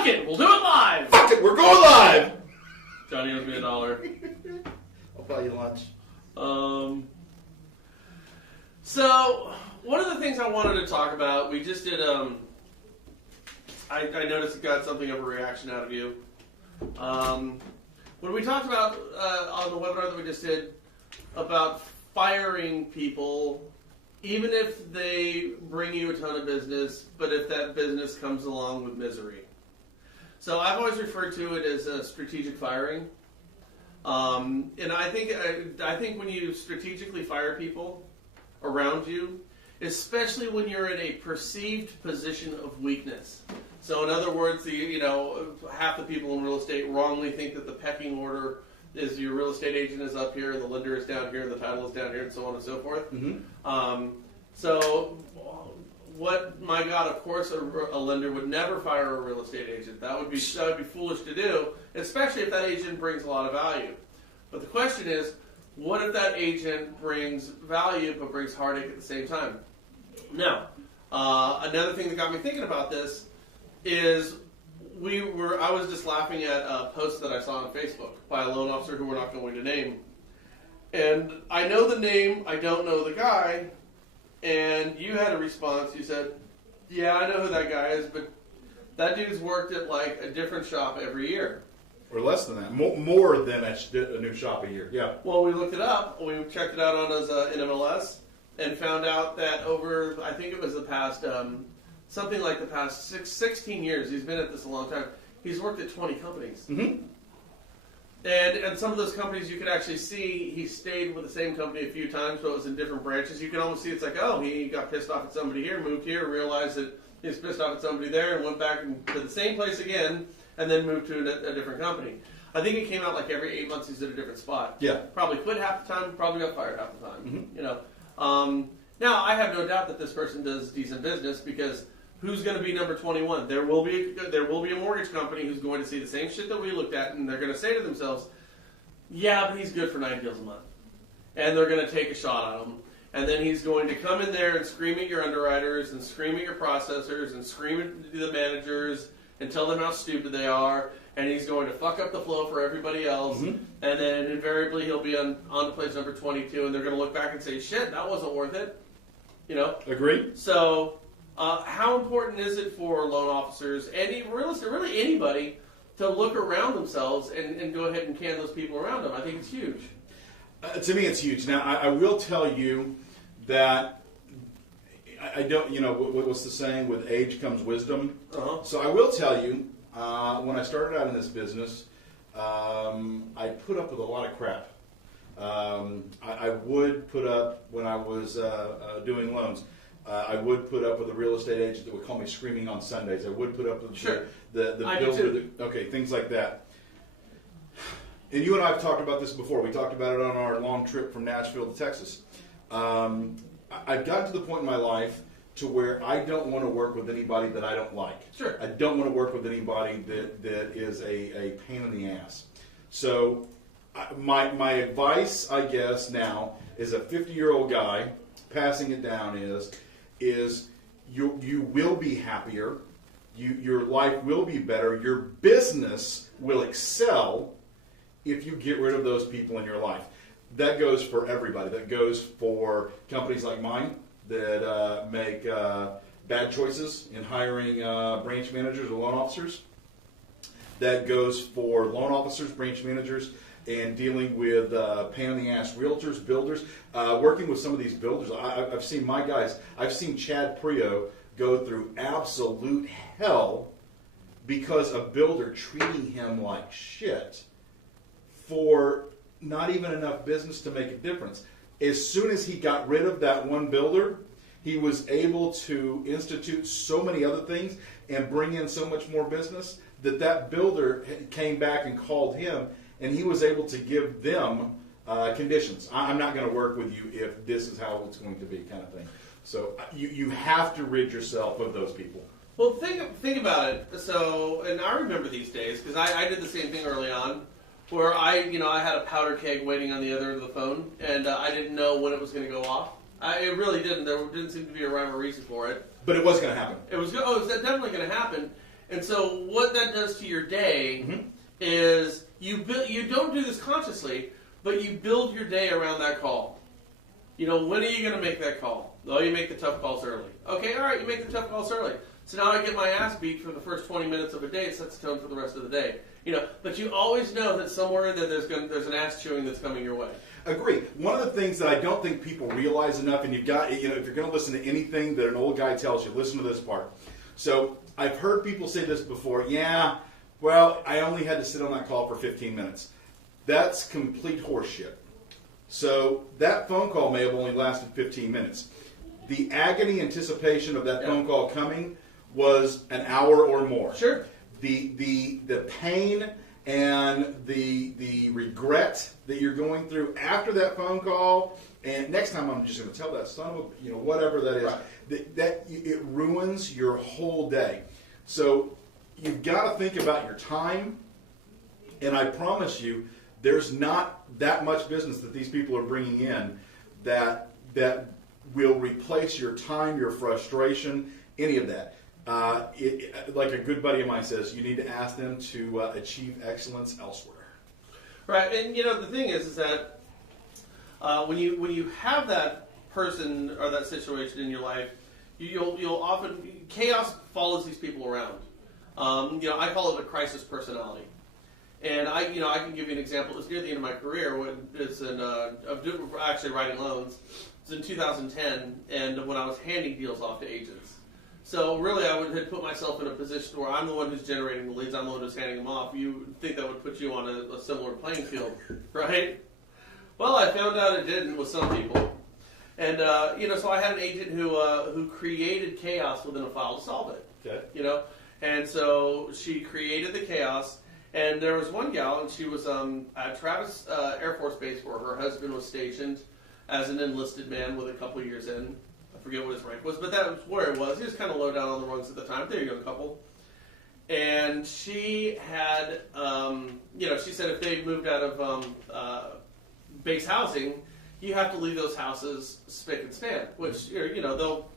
Fuck it, we'll do it live. Fuck it, we're going live. Johnny owes me $1. I'll buy you lunch. So, one of the things I wanted to talk about, we just did, I noticed it got something of a reaction out of you. When we talked about, on the webinar that we just did, about firing people, even if they bring you a ton of business, but if that business comes along with misery. So I've always referred to it as strategic firing. And I think when you strategically fire people around you, especially when you're in a perceived position of weakness. So in other words, half the people in real estate wrongly think that the pecking order is your real estate agent is up here, the lender is down here, the title is down here, and so on and so forth. Mm-hmm. So my God, of course, a lender would never fire a real estate agent. That would be foolish to do, especially if that agent brings a lot of value. But the question is, what if that agent brings value but brings heartache at the same time? Now, another thing that got me thinking about this is I was just laughing at a post that I saw on Facebook by a loan officer who we're not going to name. And I know the name, I don't know the guy, and you had a response. You said, yeah, I know who that guy is, but that dude's worked at like a different shop every year. Or less than that. More than a new shop a year. Yeah. Well, we looked it up. We checked it out on his NMLS and found out that over, I think it was the past, something like the past 16 years, he's been at this a long time, he's worked at 20 companies. Mm-hmm. And some of those companies you could actually see he stayed with the same company a few times, but it was in different branches. You can almost see it's like, oh, he got pissed off at somebody here, moved here, realized that he was pissed off at somebody there, and went back to the same place again, and then moved to a different company. I think it came out like every 8 months he's at a different spot. Yeah. Probably quit half the time, probably got fired half the time. Mm-hmm. Now, I have no doubt that this person does decent business, because who's going to be number 21? There will be a mortgage company who's going to see the same shit that we looked at, and they're going to say to themselves, yeah, but he's good for 9 deals a month. And they're going to take a shot at him. And then he's going to come in there and scream at your underwriters and scream at your processors and scream at the managers and tell them how stupid they are. And he's going to fuck up the flow for everybody else. Mm-hmm. And then invariably he'll be on to place number 22, and they're going to look back and say, shit, that wasn't worth it. Agreed. So how important is it for loan officers and really anybody to look around themselves and go ahead and can those people around them? I think it's huge. To me, it's huge. Now, I will tell you that I don't, what's the saying? With age comes wisdom. Uh-huh. So I will tell you, when I started out in this business, I put up with a lot of crap. I would put up, when I was doing loans, I would put up with a real estate agent that would call me screaming on Sundays. I would put up with the builder, things like that. And you and I have talked about this before. We talked about it on our long trip from Nashville to Texas. I've gotten to the point in my life to where I don't want to work with anybody that I don't like. Sure. I don't want to work with anybody that is a pain in the ass. So my advice, I guess, now, is a 50-year-old guy, passing it down is you will be happier, your life will be better, your business will excel if you get rid of those people in your life. That goes for everybody. That goes for companies like mine that make bad choices in hiring branch managers or loan officers. That goes for loan officers, branch managers, and dealing with pain-in-the-ass realtors, builders. Working with some of these builders, I've seen my guys, I've seen Chad Prio go through absolute hell because a builder treating him like shit for not even enough business to make a difference. As soon as he got rid of that one builder, he was able to institute so many other things and bring in so much more business that builder came back and called him, and he was able to give them conditions. I'm not going to work with you if this is how it's going to be, kind of thing. So you have to rid yourself of those people. Well, think about it. So, and I remember these days, because I did the same thing early on, where I had a powder keg waiting on the other end of the phone, and I didn't know when it was going to go off. It really didn't. There didn't seem to be a rhyme or reason for it. But it was going to happen. It was definitely going to happen. And so what that does to your day is you don't do this consciously, but you build your day around that call. You know, when are you going to make that call? Oh, you make the tough calls early. Okay, all right, you make the tough calls early. So now I get my ass beat for the first 20 minutes of a day. It sets the tone for the rest of the day. You know, but you always know that somewhere in there there's an ass chewing that's coming your way. Agree. One of the things that I don't think people realize enough, and you've got, you know, if you're going to listen to anything that an old guy tells you, listen to this part. So I've heard people say this before. Yeah, well, I only had to sit on that call for 15 minutes. That's complete horseshit. So that phone call may have only lasted 15 minutes. The agony anticipation of that phone call coming was an hour or more. Sure. The pain and the regret that you're going through after that phone call, and next time I'm just going to tell that son of a, you know, whatever that is, right. that it ruins your whole day. So you've got to think about your time, and I promise you, there's not that much business that these people are bringing in that will replace your time, your frustration, any of that. Like a good buddy of mine says, you need to ask them to achieve excellence elsewhere. Right, and you know the thing is that when you have that person or that situation in your life, you'll often chaos follows these people around. You know, I call it a crisis personality. And I can give you an example. It was near the end of my career when it's of actually writing loans. It was in 2010, and when I was handing deals off to agents. So really, I had put myself in a position where I'm the one who's generating the leads. I'm the one who's handing them off. You would think that would put you on a similar playing field, right? Well, I found out it didn't with some people, and so I had an agent who created chaos within a file to solve it. Okay. You know, and so she created the chaos. And there was one gal, and she was at Travis Air Force Base where her husband was stationed as an enlisted man with a couple years in. I forget what his rank was, but that was where it was. He was kind of low down on the rungs at the time. They're a young couple. And she had, she said if they moved out of base housing, you have to leave those houses spick and span, which, they'll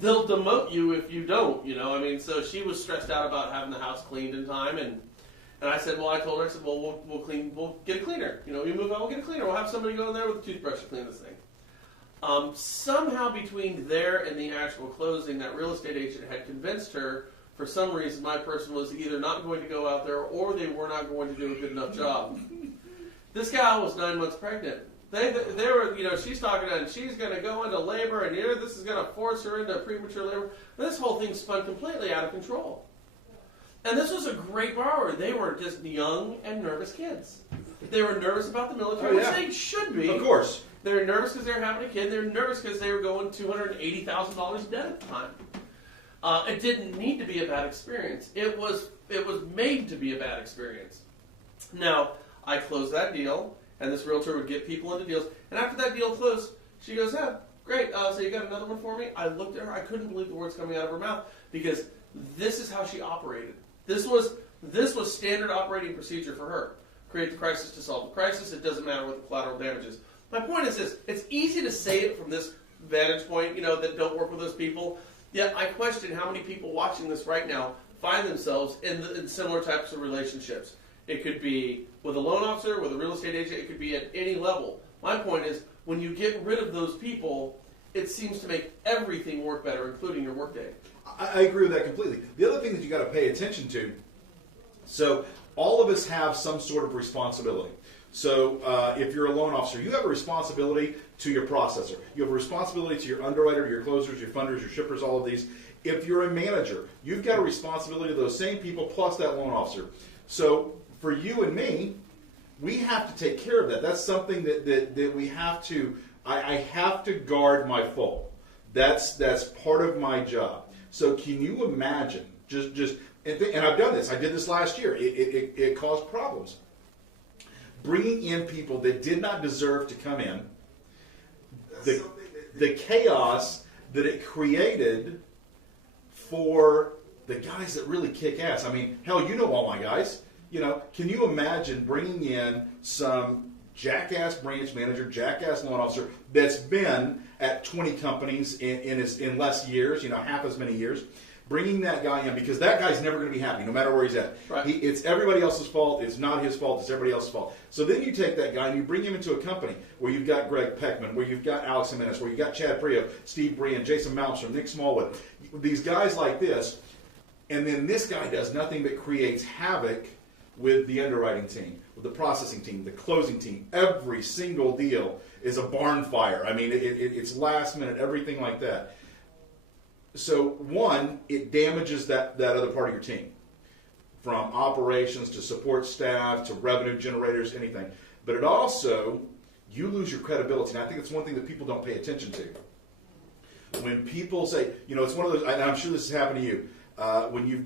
demote you if you don't, I mean, so she was stressed out about having the house cleaned in time, and I said, well, I told her, I said, well, we'll get a cleaner. You move out, we'll get a cleaner. We'll have somebody go in there with a toothbrush to clean this thing. Somehow between there and the actual closing, that real estate agent had convinced her, for some reason, my person was either not going to go out there or they were not going to do a good enough job. This gal was 9 months pregnant. They were, she's talking and she's going to go into labor, and this is going to force her into premature labor. This whole thing spun completely out of control. And this was a great borrower. They were just young and nervous kids. They were nervous about the military, which they should be. Of course. They were nervous because they were having a kid. They were nervous because they were going $280,000 in debt at the time. It didn't need to be a bad experience. It was made to be a bad experience. Now, I closed that deal, and this realtor would get people into deals. And after that deal closed, she goes, "Yeah, great. So you got another one for me?" I looked at her. I couldn't believe the words coming out of her mouth because this is how she operated. This was standard operating procedure for her. Create the crisis to solve the crisis. It doesn't matter what the collateral damage is. My point is this. It's easy to say it from this vantage point, that don't work with those people. Yet I question how many people watching this right now find themselves in similar types of relationships. It could be with a loan officer, with a real estate agent. It could be at any level. My point is, when you get rid of those people, it seems to make everything work better, including your workday. I agree with that completely. The other thing that you got to pay attention to, so all of us have some sort of responsibility. So if you're a loan officer, you have a responsibility to your processor. You have a responsibility to your underwriter, your closers, your funders, your shippers, all of these. If you're a manager, you've got a responsibility to those same people plus that loan officer. So for you and me, we have to take care of that. That's something that we have to, I have to guard my full. That's part of my job. So can you imagine, and I've done this. I did this last year. It caused problems. Bringing in people that did not deserve to come in, the chaos that it created for the guys that really kick ass. I mean, hell, all my guys. Can you imagine bringing in some jackass branch manager, jackass loan officer that's been at 20 companies in less years, half as many years, bringing that guy in, because that guy's never going to be happy no matter where he's at. Right. It's everybody else's fault. It's not his fault. It's everybody else's fault. So then you take that guy and you bring him into a company where you've got Greg Peckman, where you've got Alex Jimenez, where you've got Chad Prio, Steve Brian, Jason Malmstrom, Nick Smallwood, these guys like this, and then this guy does nothing but creates havoc with the underwriting team, with the processing team, the closing team. Every single deal is a barn fire. I mean, it's last minute, everything like that. So one, it damages that other part of your team, from operations to support staff to revenue generators, anything. But it also, you lose your credibility. And I think it's one thing that people don't pay attention to. When people say, it's one of those, and I'm sure this has happened to you, when you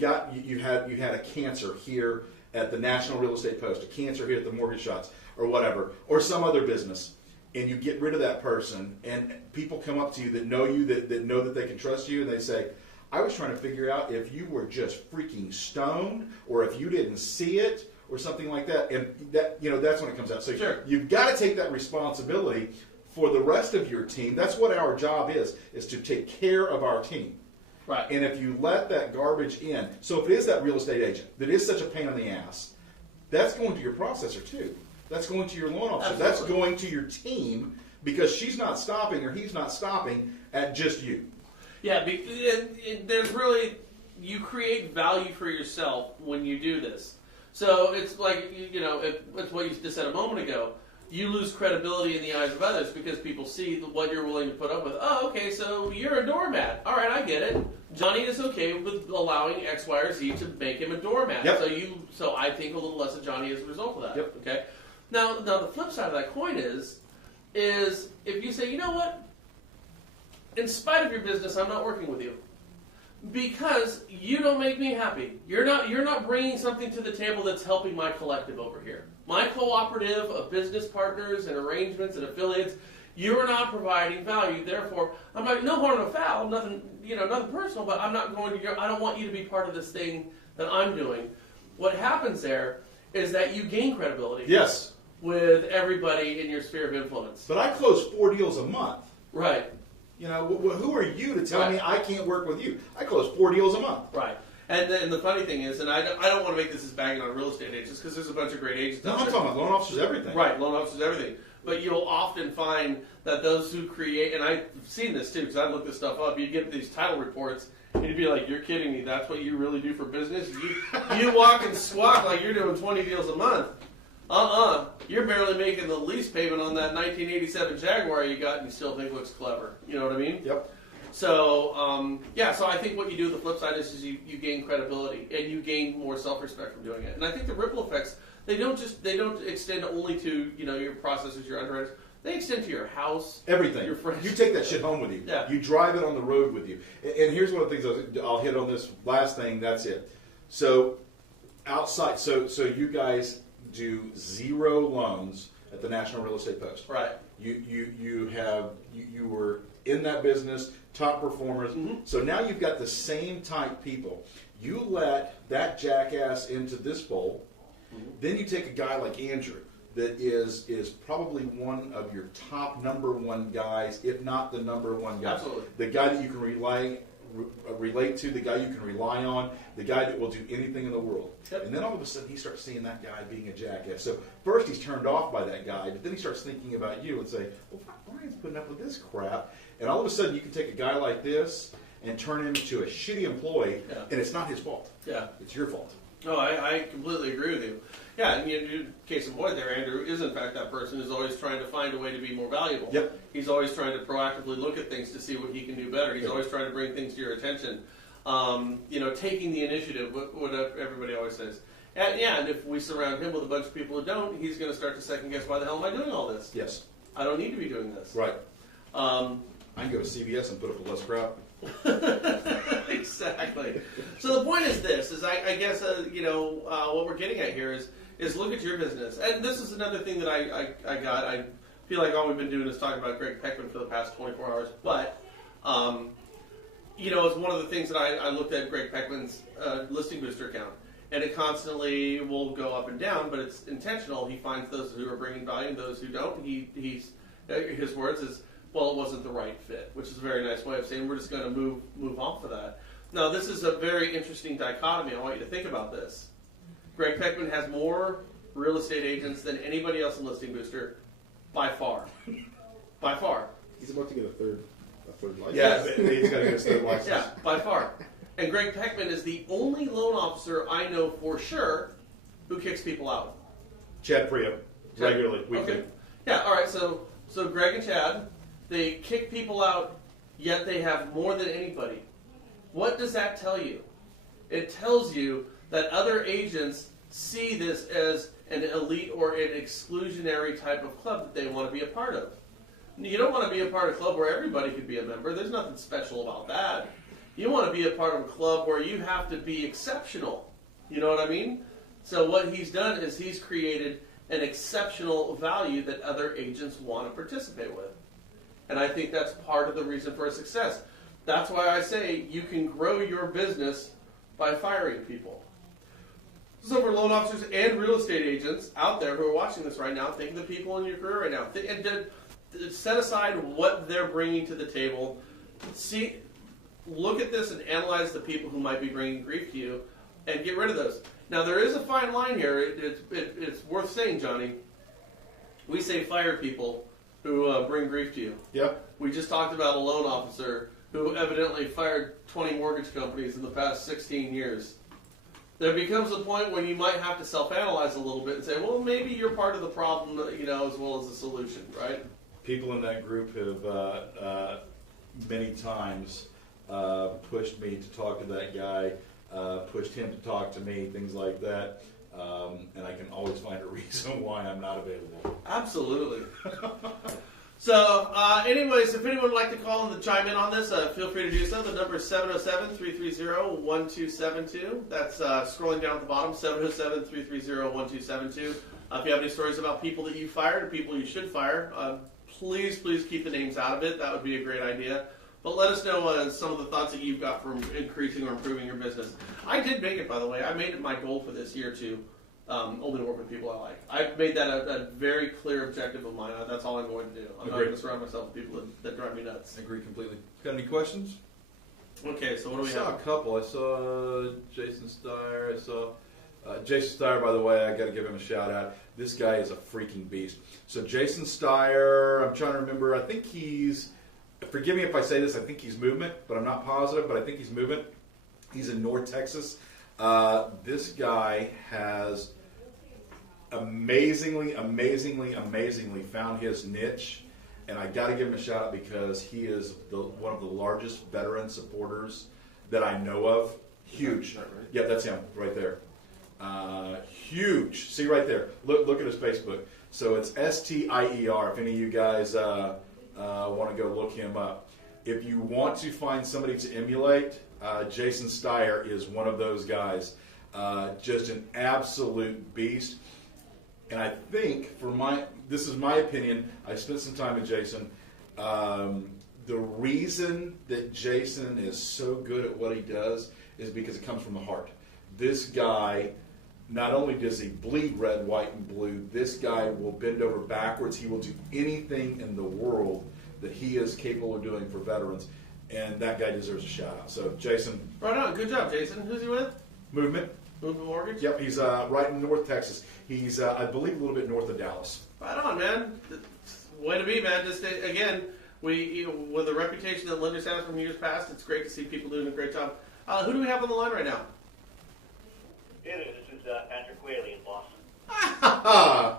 had a cancer here at the National Real Estate Post, a cancer here at the Mortgage Shots, or whatever, or some other business, and you get rid of that person, and people come up to you that know you, that know that they can trust you, and they say, I was trying to figure out if you were just freaking stoned, or if you didn't see it, or something like that. And that, that's when it comes out. So sure. You've got to take that responsibility for the rest of your team. That's what our job is to take care of our team. Right. And if you let that garbage in, so if it is that real estate agent that is such a pain in the ass, that's going to your processor too. That's going to your loan officer. Absolutely. That's going to your team, because she's not stopping, or he's not stopping at just you. Yeah, there's really, you create value for yourself when you do this. So it's like, it's what you just said a moment ago. You lose credibility in the eyes of others because people see what you're willing to put up with. Oh, okay, so you're a doormat. All right, I get it. Johnny is okay with allowing X, Y, or Z to make him a doormat. Yep. So I think a little less of Johnny as a result of that. Yep. Okay. Now the flip side of that coin is if you say, you know what, in spite of your business, I'm not working with you because you don't make me happy. You're not bringing something to the table that's helping my collective over here. My cooperative of business partners and arrangements and affiliates, you're not providing value. Therefore, I'm like, no harm, no foul, nothing personal, but I'm not going to. I don't want you to be part of this thing that I'm doing. What happens there is that you gain credibility. Yes. With everybody in your sphere of influence. But I close 4 deals a month. Right. Who are you to tell Right. me I can't work with you? I close 4 deals a month. Right. And the funny thing is, and I don't want to make this as bagging on real estate agents because there's a bunch of great agents. No, I'm talking about loan officers, everything. Right, loan officers, everything. But you'll often find that those who create, and I've seen this too because I looked this stuff up. You get these title reports, and you'd be like, "You're kidding me? That's what you really do for business? You walk and squawk like you're doing 20 deals a month." You're barely making the lease payment on that 1987 Jaguar you got and you still think looks clever. You know what I mean? Yep. So, so I think what you do on the flip side is you gain credibility and you gain more self-respect from doing it. And I think the ripple effects, they don't extend only to, your processors, your underwriters. They extend to your house. Everything. Your friends. You take that shit home with you. Yeah. You drive it on the road with you. And here's one of the things I'll hit on this last thing, that's it. So, outside, so you guys do 0 loans at the National Real Estate Post. Right. You were in that business, top performers. Mm-hmm. So now you've got the same type people. You let that jackass into this bowl. Mm-hmm. Then you take a guy like Andrew that is probably one of your top number 1 guys, if not the number 1 guy. Absolutely. The guy that you can relate to, the guy you can rely on, the guy that will do anything in the world. Yep. And then all of a sudden he starts seeing that guy being a jackass. So first he's turned off by that guy, but then he starts thinking about you and say, well, Brian's putting up with this crap. And all of a sudden you can take a guy like this and turn him into a shitty employee, and it's not his fault. Yeah. It's your fault. No, I completely agree with you. Yeah, and case in point there, Andrew is in fact that person who's always trying to find a way to be more valuable. Yep. He's always trying to proactively look at things to see what he can do better. He's always trying to bring things to your attention. Taking the initiative, what everybody always says. And if we surround him with a bunch of people who don't, he's going to start to second guess, why the hell am I doing all this? Yes. I don't need to be doing this. Right. I can go to CVS and put up with less crap. Exactly. So the point is this: I guess what we're getting at here is look at your business, and this is another thing that I got. I feel like all we've been doing is talking about Greg Peckman for the past 24 hours, but it's one of the things that I looked at Greg Peckman's listing booster account, and it constantly will go up and down, but it's intentional. He finds those who are bringing value and those who don't. His words is, well, it wasn't the right fit, which is a very nice way of saying we're just going to move off of that. Now, this is a very interesting dichotomy. I want you to think about this. Greg Peckman has more real estate agents than anybody else in Listing Booster, by far. By far. He's about to get a third license. Yeah, he's got to get his third license. Yeah, by far. And Greg Peckman is the only loan officer I know for sure who kicks people out. Chad Priya, regularly, weekly. Okay. Yeah, all right, so Greg and Chad, they kick people out, yet they have more than anybody. What does that tell you? It tells you that other agents see this as an elite or an exclusionary type of club that they want to be a part of. You don't want to be a part of a club where everybody could be a member. There's nothing special about that. You want to be a part of a club where you have to be exceptional. You know what I mean? So what he's done is he's created an exceptional value that other agents want to participate with. And I think that's part of the reason for success. That's why I say you can grow your business by firing people. So for loan officers and real estate agents out there who are watching this right now, think of the people in your career right now. And set aside what they're bringing to the table. Look at this and analyze the people who might be bringing grief to you and get rid of those. Now, there is a fine line here. It's worth saying, Johnny. We say fire people who bring grief to you. Yep. We just talked about a loan officer who evidently fired 20 mortgage companies in the past 16 years. There becomes a point when you might have to self-analyze a little bit and say, well, maybe you're part of the problem, as well as the solution, right? People in that group have many times pushed me to talk to that guy, pushed him to talk to me, things like that. And I can always find a reason why I'm not available. Absolutely. So, anyways, if anyone would like to call and chime in on this, feel free to do so. The number is 707-330-1272. That's scrolling down at the bottom, 707-330-1272. If you have any stories about people that you fired or people you should fire, please keep the names out of it. That would be a great idea. But let us know some of the thoughts that you've got from increasing or improving your business. I did make it, by the way. I made it my goal for this year to only work with people I like. I've made that a very clear objective of mine. That's all I'm going to do. I'm not going to surround myself with people that drive me nuts. I agree completely. Got any questions? Okay, so what do we I saw have? a couple. I saw Jason Steyer. I saw Jason Steyer, by the way. I got to give him a shout out. This guy is a freaking beast. So Jason Steyer, I'm trying to remember. I think he's, forgive me if I say this, I think he's Movement, but I'm not positive, but I think he's Movement. He's in North Texas. This guy has amazingly found his niche, and I got to give him a shout out because he is one of the largest veteran supporters that I know of. Huge. Right. Yeah, that's him right there. Huge. See right there. Look at his Facebook. So it's Stier. If any of you guys want to go look him up. If you want to find somebody to emulate, Jason Steyer is one of those guys. Just an absolute beast. And I think, this is my opinion, I spent some time with Jason. The reason that Jason is so good at what he does is because it comes from the heart. This guy, not only does he bleed red, white, and blue, this guy will bend over backwards. He will do anything in the world that he is capable of doing for veterans. And that guy deserves a shout out. So, Jason. Right on. Good job, Jason. Who's he with? Movement. Movement Mortgage? Yep, he's right in North Texas. He's, I believe, a little bit north of Dallas. Right on, man. Way to be, man. Just again, with the reputation that lenders have from years past, it's great to see people doing a great job. Who do we have on the line right now? Hey there, this is Patrick Whaley in Boston.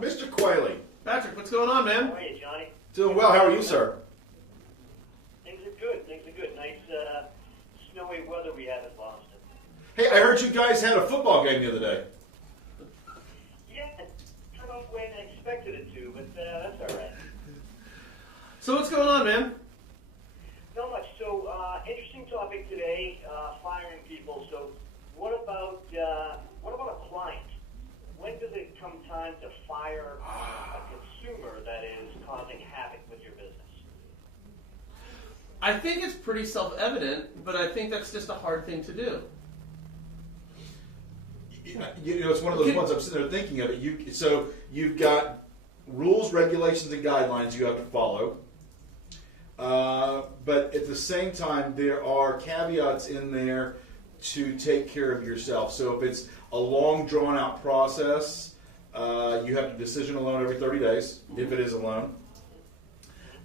Mr. Quayle. Patrick, what's going on, man? How are you, Johnny? Doing well. How are you, sir? Things are good. Nice snowy weather we have in Boston. Hey, I heard you guys had a football game the other day. Yeah, it turned out the way I expected it to, but that's all right. So what's going on, man? Not much. So, interesting topic today, firing people. So, what about a client? When does it come time to fire a consumer that is causing havoc with your business? I think it's pretty self-evident, but I think that's just a hard thing to do. It's one of those ones I'm sitting there thinking of it. So you've got rules, regulations, and guidelines you have to follow. But at the same time, there are caveats in there to take care of yourself. So if it's a long, drawn-out process, you have to decision a loan every 30 days, if it is a loan.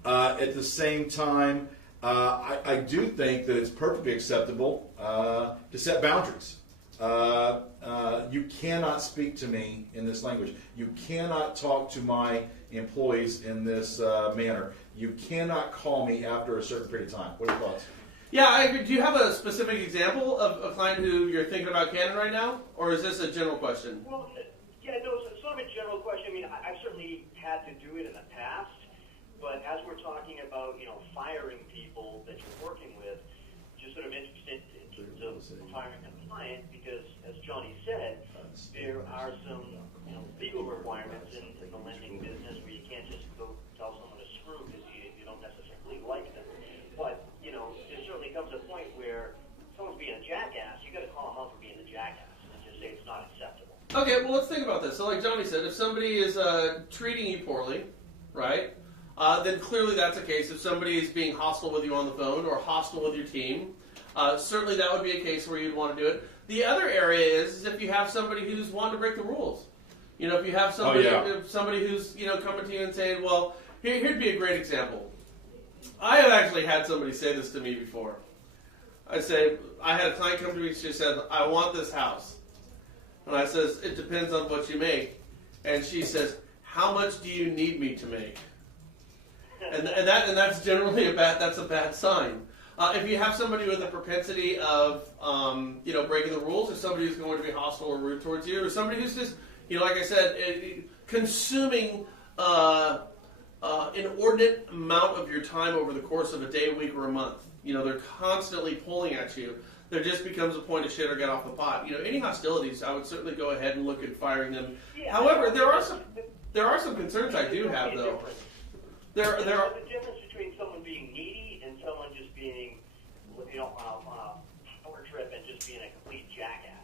At the same time, I do think that it's perfectly acceptable to set boundaries. You cannot speak to me in this language. You cannot talk to my employees in this manner. You cannot call me after a certain period of time. What are your thoughts? Yeah, I agree. Do you have a specific example of a client who you're thinking about canning right now, or is this a general question? Well, yeah, no, it's sort of a general question. I mean, I've certainly had to do it in the past, but as we're talking about, firing people that you're working with, just sort of interested in terms of firing a client, because as Johnny said, there are some legal requirements in the lending business where you can't just go tell someone to screw because you don't necessarily like them. But, there certainly comes a point where someone's being a jackass, you got to call them out for being a jackass and just say it's not acceptable. Okay, well, let's think about this. So like Johnny said, if somebody is treating you poorly, right, then clearly that's a case. If somebody is being hostile with you on the phone or hostile with your team, certainly that would be a case where you'd want to do it. The other area is if you have somebody who's wanting to break the rules. If you have somebody who's coming to you and saying, well, here'd be a great example. I have actually had somebody say this to me before. I had a client come to me and she said, I want this house. And I says, it depends on what you make. And she says, how much do you need me to make? And that's generally a bad sign. If you have somebody with a propensity of breaking the rules, or somebody who's going to be hostile or rude towards you, or somebody who's just like I said, consuming an inordinate amount of your time over the course of a day, a week, or a month. They're constantly pulling at you. There just becomes a point of shit or get off the pot. Any hostilities, I would certainly go ahead and look at firing them. Yeah, however, there are some concerns I do have though. There's a difference between someone being needy and someone just being, on a power trip and just being a complete jackass.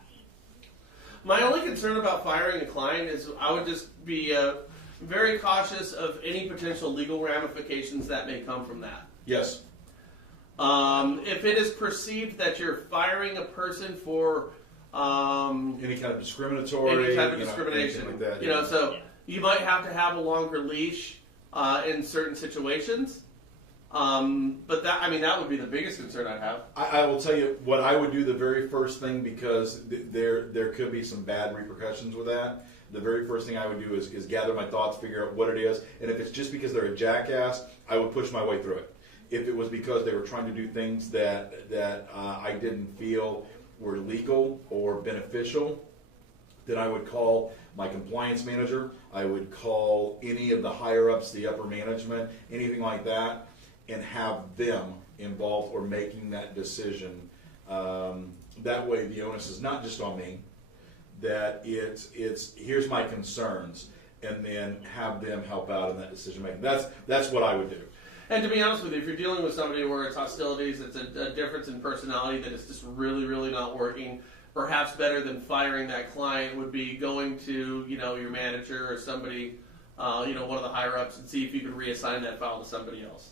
My only concern about firing a client is I would just be very cautious of any potential legal ramifications that may come from that. Yes. If it is perceived that you're firing a person for any kind of discriminatory, discrimination, like that, so you might have to have a longer leash in certain situations. But that would be the biggest concern I'd have. I will tell you what I would do the very first thing, because there could be some bad repercussions with that. The very first thing I would do is gather my thoughts, figure out what it is, and if it's just because they're a jackass, I would push my way through it. If it was because they were trying to do things that I didn't feel were legal or beneficial, then I would call my compliance manager. I would call any of the higher-ups, the upper management, anything like that, and have them involved or making that decision. That way the onus is not just on me, that it's here's my concerns, and then have them help out in that decision making. That's what I would do. And to be honest with you, if you're dealing with somebody where it's hostilities, it's a difference in personality that is just really, really not working, perhaps better than firing that client would be going to, your manager or somebody, one of the higher ups, and see if you could reassign that file to somebody else.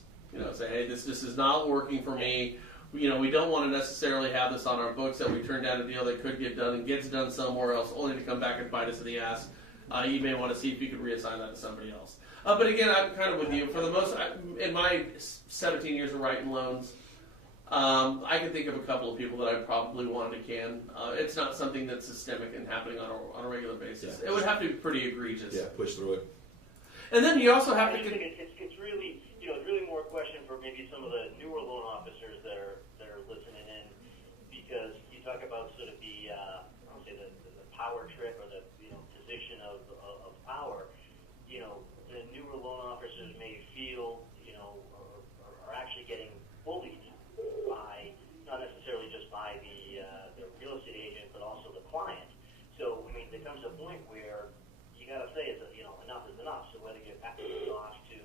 Say, hey, this is not working for me. We don't want to necessarily have this on our books that we turn down a deal that could get done and gets done somewhere else, only to come back and bite us in the ass. You may want to see if you could reassign that to somebody else. But again, I'm kind of with you. For the most, in my 17 years of writing loans, I can think of a couple of people that I probably wanted to can. It's not something that's systemic and happening on a regular basis. Yeah. It would have to be pretty egregious. Yeah, push through it. And then you also have to. It's really, it's really more a question for maybe some of the newer loan officers that are listening in, because you talk about sort of the power trip or the position of power. The newer loan officers may feel, or are actually getting bullied by, not necessarily just by the real estate agent, but also the client. So, there comes a point where you got to say, enough is enough. So whether you're passing it off to,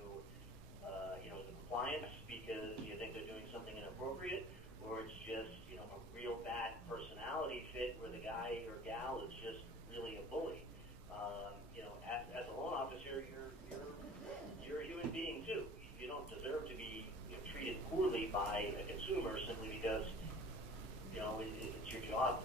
the clients because you think they're doing something inappropriate, or it's just, a real bad personality fit where the guy or gal is just really a bully. As a loan officer, you're a human being too. You don't deserve to be treated poorly by a consumer simply because it's your job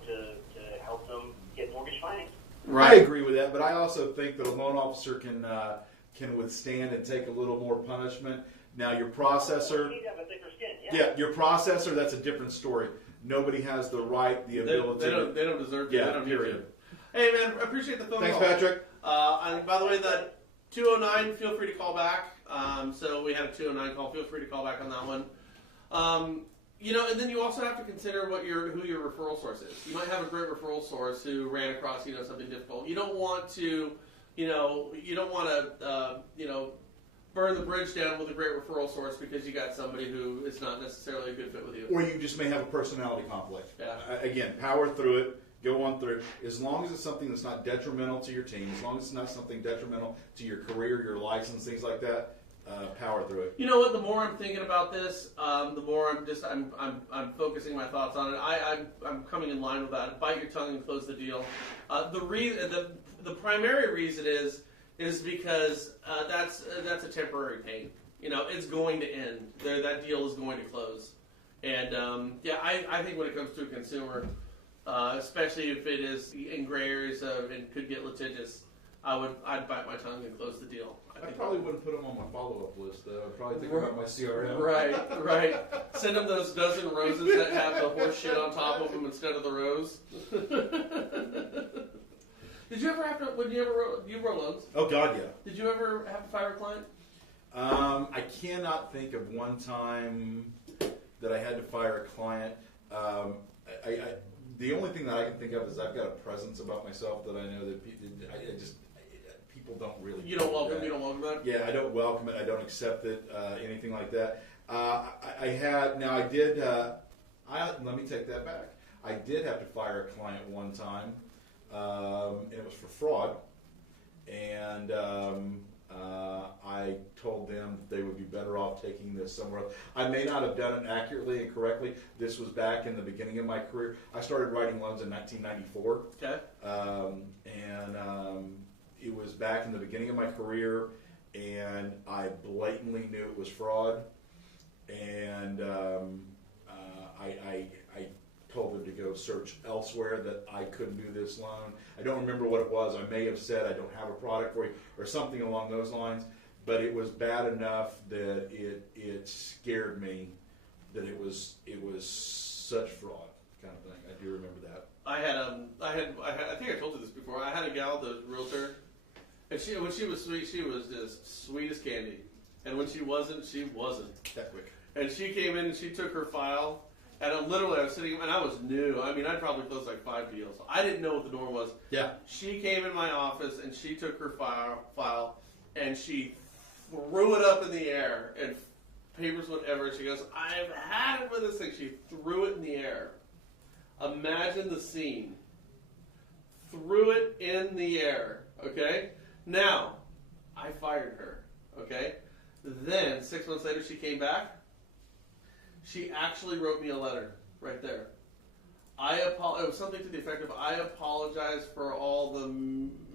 Right. I agree with that, but I also think that a loan officer can withstand and take a little more punishment. Now, your processor, You need to have a thicker skin. yeah, your processor, that's a different story. Nobody has the right, the ability. They don't deserve to. Yeah, They don't need period. to. Hey, man, I appreciate the phone Thanks, call. Patrick. And by the way, that 209, feel free to call back. So we had a 209 call. Feel free to call back on that one. And then you also have to consider who your referral source is. You might have a great referral source who ran across, something difficult. You don't want to, burn the bridge down with a great referral source because you got somebody who is not necessarily a good fit with you. Or you just may have a personality conflict. Yeah. Again, power through it. Go on through it. As long as it's something that's not detrimental to your team, as long as it's not something detrimental to your career, your license, things like that, power through it. You know what? The more I'm thinking about this, the more I'm focusing my thoughts on it. I'm coming in line with that. Bite your tongue and close the deal. The primary reason is because that's a temporary pain. It's going to end. That deal is going to close. And I think when it comes to a consumer, especially if it is in gray areas and could get litigious, I'd bite my tongue and close the deal. I probably wouldn't put them on my follow-up list, though. I'd probably think about my CRM. Right. Send them those dozen roses that have the horse shit on top of them instead of the rose. Did you ever have to, you wrote loans? Oh, God, yeah. Did you ever have to fire a client? I cannot think of one time that I had to fire a client. The only thing that I can think of is I've got a presence about myself that I know that people don't really. You don't welcome that? Yeah, I don't welcome it. I don't accept it. Anything like that. Let me take that back. I did have to fire a client one time, and it was for fraud. And I told them that they would be better off taking this somewhere else. I may not have done it accurately and correctly. This was back in the beginning of my career. I started writing loans in 1994. Okay. It was back in the beginning of my career, and I blatantly knew it was fraud. And I told them to go search elsewhere, that I couldn't do this loan. I don't remember what it was. I may have said I don't have a product for you or something along those lines, but it was bad enough that it scared me that it was such fraud kind of thing. I do remember that. I think I told you this before. I had a gal, the realtor, and when she was sweet, she was just sweet as candy. And when she wasn't That quick. And she came in and she took her file. And I was sitting, and I was new. I mean, I'd probably closed like 5 deals. I didn't know what the norm was. Yeah. She came in my office, and she took her file, and she threw it up in the air, and papers, whatever. She goes, I've had it with this thing. She threw it in the air. Imagine the scene. Threw it in the air, okay? Now, I fired her, okay? Then, 6 months later, she came back. She actually wrote me a letter right there. It was something to the effect of, I apologize for all the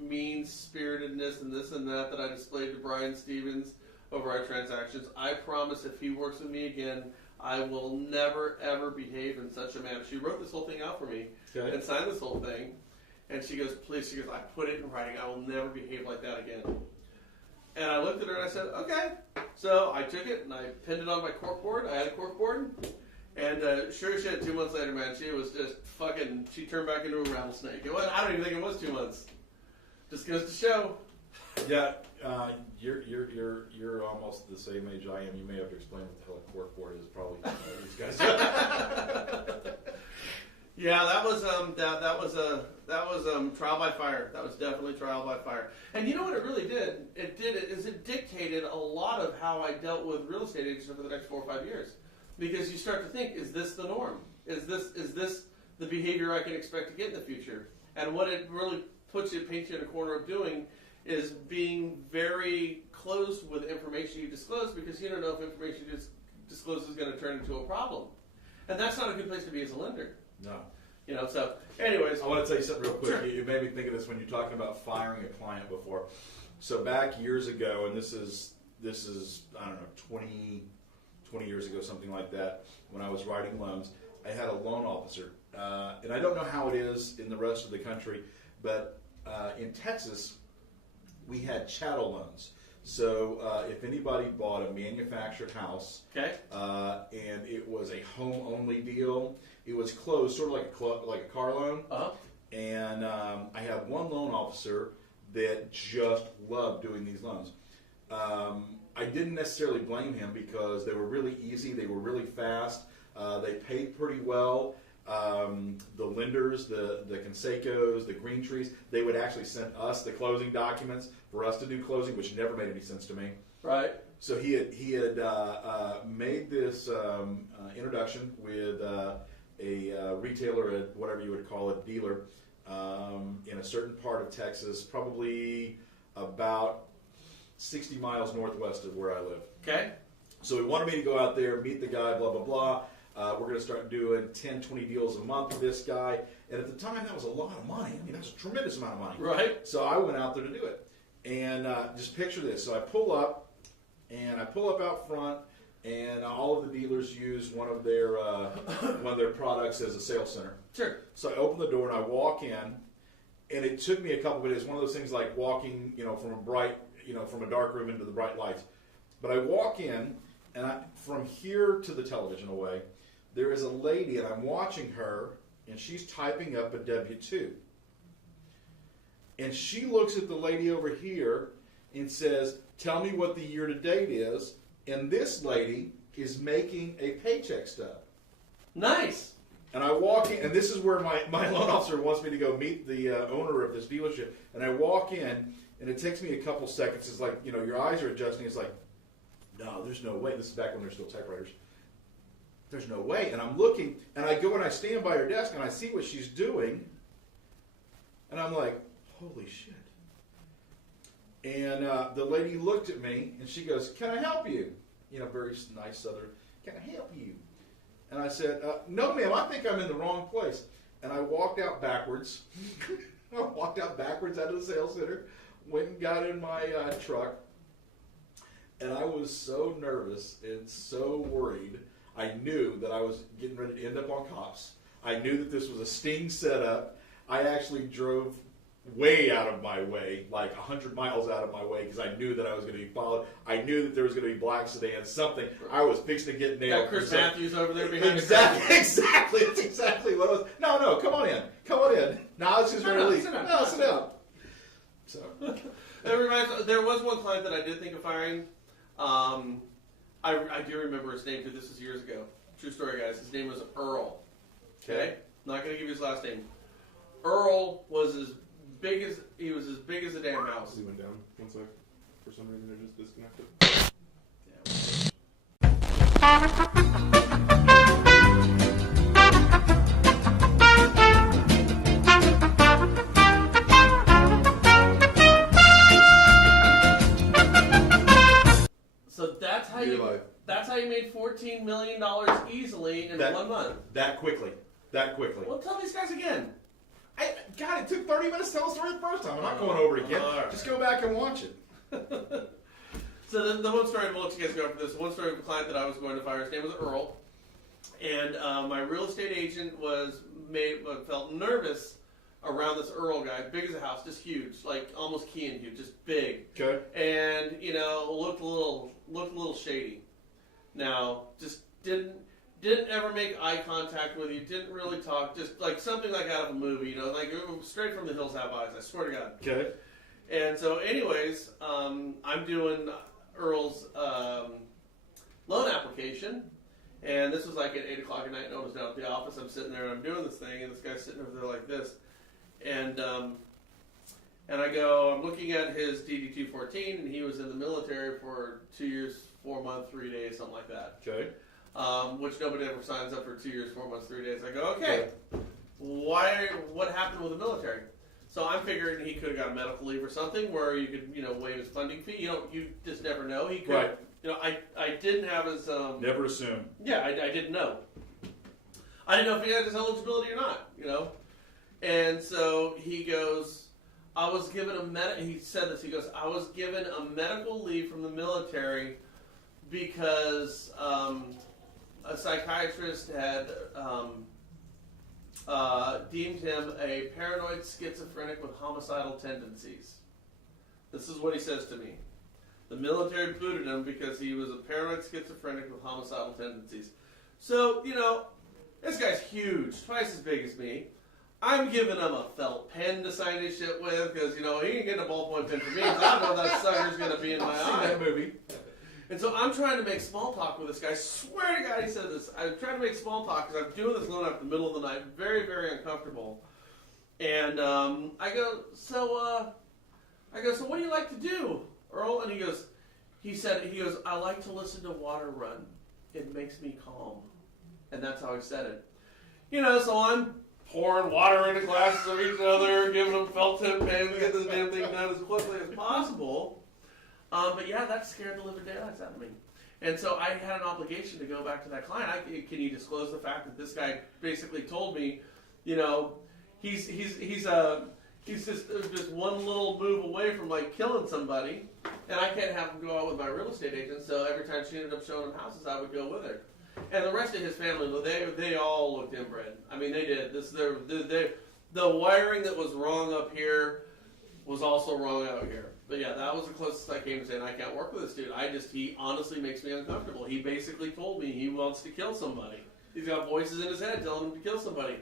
mean-spiritedness and this and that I displayed to Brian Stevens over our transactions. I promise if he works with me again, I will never, ever behave in such a manner. She wrote this whole thing out for me and signed this whole thing. And she goes, please, I put it in writing. I will never behave like that again. And I looked at her and I said, okay. So I took it and I pinned it on my corkboard. I had a corkboard. And sure as shit, 2 months later, man, she was just fucking, she turned back into a rattlesnake. I don't even think it was 2 months. Just goes to show. Yeah, you're almost the same age I am. You may have to explain what the hell a corkboard is. Probably these guys. Yeah, that was trial by fire. That was definitely trial by fire. And you know what it really did? It dictated a lot of how I dealt with real estate agents over the next 4 or 5 years. Because you start to think, is this the norm? Is this the behavior I can expect to get in the future? And what it really paints you in a corner of doing is being very close with information you disclose, because you don't know if information you disclose is going to turn into a problem. And that's not a good place to be as a lender. No. So anyways. I want to tell you something real quick. Sure. You made me think of this when you're talking about firing a client before. So back years ago, and this is I don't know, 20 years ago, something like that, when I was writing loans, I had a loan officer. And I don't know how it is in the rest of the country, but in Texas, we had chattel loans. So if anybody bought a manufactured house, Okay. and it was a home-only deal, it was closed, sort of like a car loan. Uh-huh. And I had one loan officer that just loved doing these loans. I didn't necessarily blame him because they were really easy, they were really fast, they paid pretty well. The lenders, the Consecos, the Green Trees, they would actually send us the closing documents for us to do closing, which never made any sense to me. Right. So he had made this introduction with a retailer, whatever you would call it, dealer, in a certain part of Texas, probably about 60 miles northwest of where I live. Okay. So he wanted me to go out there, meet the guy, blah, blah, blah. We're going to start doing 10, 20 deals a month with this guy. And at the time, that was a lot of money. I mean, that was a tremendous amount of money. Right. So I went out there to do it. And just picture this. So I pull up out front, and all of the dealers use one of their products as a sales center. Sure. So I open the door and I walk in, and it took me a couple minutes. One of those things like walking, from a dark room into the bright lights. But I walk in, and from here to the television away, there is a lady, and I'm watching her, and she's typing up a W-2. And she looks at the lady over here and says, "Tell me what the year-to-date is." And this lady is making a paycheck stub. Nice. And I walk in, and this is where my loan officer wants me to go meet the owner of this dealership. And I walk in, and it takes me a couple seconds. It's like, your eyes are adjusting. It's like, no, there's no way. This is back when there's still typewriters. There's no way. And I'm looking, and I go and I stand by her desk, and I see what she's doing. And I'm like, holy shit. And the lady looked at me, and she goes, "Can I help you?" Very nice Southern. "Can I help you?" And I said, "No, ma'am, I think I'm in the wrong place." And I walked out backwards. I walked out backwards out of the sales center, went and got in my truck. And I was so nervous and so worried. I knew that I was getting ready to end up on cops. I knew that this was a sting setup. I actually drove way out of my way, like 100 miles out of my way, because I knew that I was going to be followed. I knew that there was going to be black sedans, something. I was fixing to get nailed. Got Chris Matthews over there behind Exactly. That's exactly what I was. No, come on in. No, I was just ready to leave. Sit down. No, sit down. So. There was one client that I did think of firing. I do remember his name, too. This was years ago. True story, guys. His name was Earl. Okay? Not going to give you his last name. Earl was as big as a damn house. He went down. One sec. For some reason, they're just disconnected. So that's how you made $14 million easily in 1 month. That quickly. Well, tell these guys again. God, it took 30 minutes to tell the story the first time. I'm not going over it again. Right. Just go back and watch it. So the one story, we'll let you guys go for this. One story of a client that I was going to fire, his name was Earl. And my real estate agent felt nervous around this Earl guy, big as a house, just huge, like almost Kean huge, just big. Okay. And looked a little shady. Now, just didn't ever make eye contact with you, didn't really talk, just like something like out of a movie, like straight from the hills have eyes, I swear to God. Okay. And so anyways, I'm doing Earl's loan application, and this was like at 8 o'clock at night, no one was down at the office. I'm sitting there and I'm doing this thing, and this guy's sitting over there like this. And I'm looking at his DD-214, and he was in the military for 2 years, 4 months, 3 days, something like that. Okay. Which nobody ever signs up for 2 years, 4 months, 3 days. I go, okay, what happened with the military? So I'm figuring he could have got medical leave or something where you could, waive his funding fee. You just never know. He could, right. I didn't have his. Never assume. Yeah, I didn't know. I didn't know if he had his eligibility or not. And so he goes, I was given he said this. He goes, I was given a medical leave from the military because a psychiatrist had deemed him a paranoid schizophrenic with homicidal tendencies. This is what he says to me. The military booted him because he was a paranoid schizophrenic with homicidal tendencies. So, this guy's huge, twice as big as me. I'm giving him a felt pen to sign his shit with because, he ain't getting a ballpoint pen from me because I know that sucker's going to be in my I've seen eye. that movie. And so I'm trying to make small talk with this guy. I swear to God he said this. I'm trying to make small talk because I'm doing this alone after the middle of the night. Very, very uncomfortable. And I go, so what do you like to do, Earl? And he goes, I like to listen to water run. It makes me calm. And that's how he said it. So I'm pouring water into glasses of each other, giving them felt tip pens, get this damn thing done as quickly as possible. But yeah, that scared the living daylights out of me. And so I had an obligation to go back to that client. Can you disclose the fact that this guy basically told me, he's just one little move away from like killing somebody, and I can't have him go out with my real estate agent. So every time she ended up showing him houses, I would go with her. And the rest of his family, they all looked inbred. I mean, they did. The wiring that was wrong up here was also wrong out here. But yeah, that was the closest I came to saying I can't work with this dude. He honestly makes me uncomfortable. He basically told me he wants to kill somebody. He's got voices in his head telling him to kill somebody.